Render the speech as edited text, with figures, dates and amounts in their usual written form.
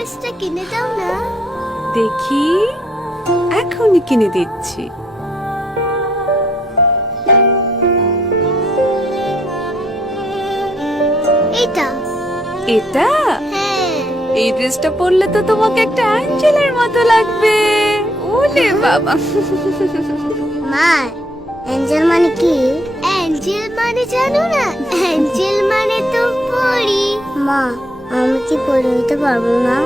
ড্রেসটা কিনে দাও না। দেখি, এখনই কিনে দিচ্ছি। এটা এটা? হ্যাঁ। এই ড্রেসটা পরলে তো তোমাকে একটা অ্যাঞ্জেলের মতো লাগবে। ওরে বাবা। মা, অ্যাঞ্জেল মানে কি? অ্যাঞ্জেল মানে জানো না? অ্যাঞ্জেল মানে তো পরি। মা, আমি কি পরি হইতে পারবো না?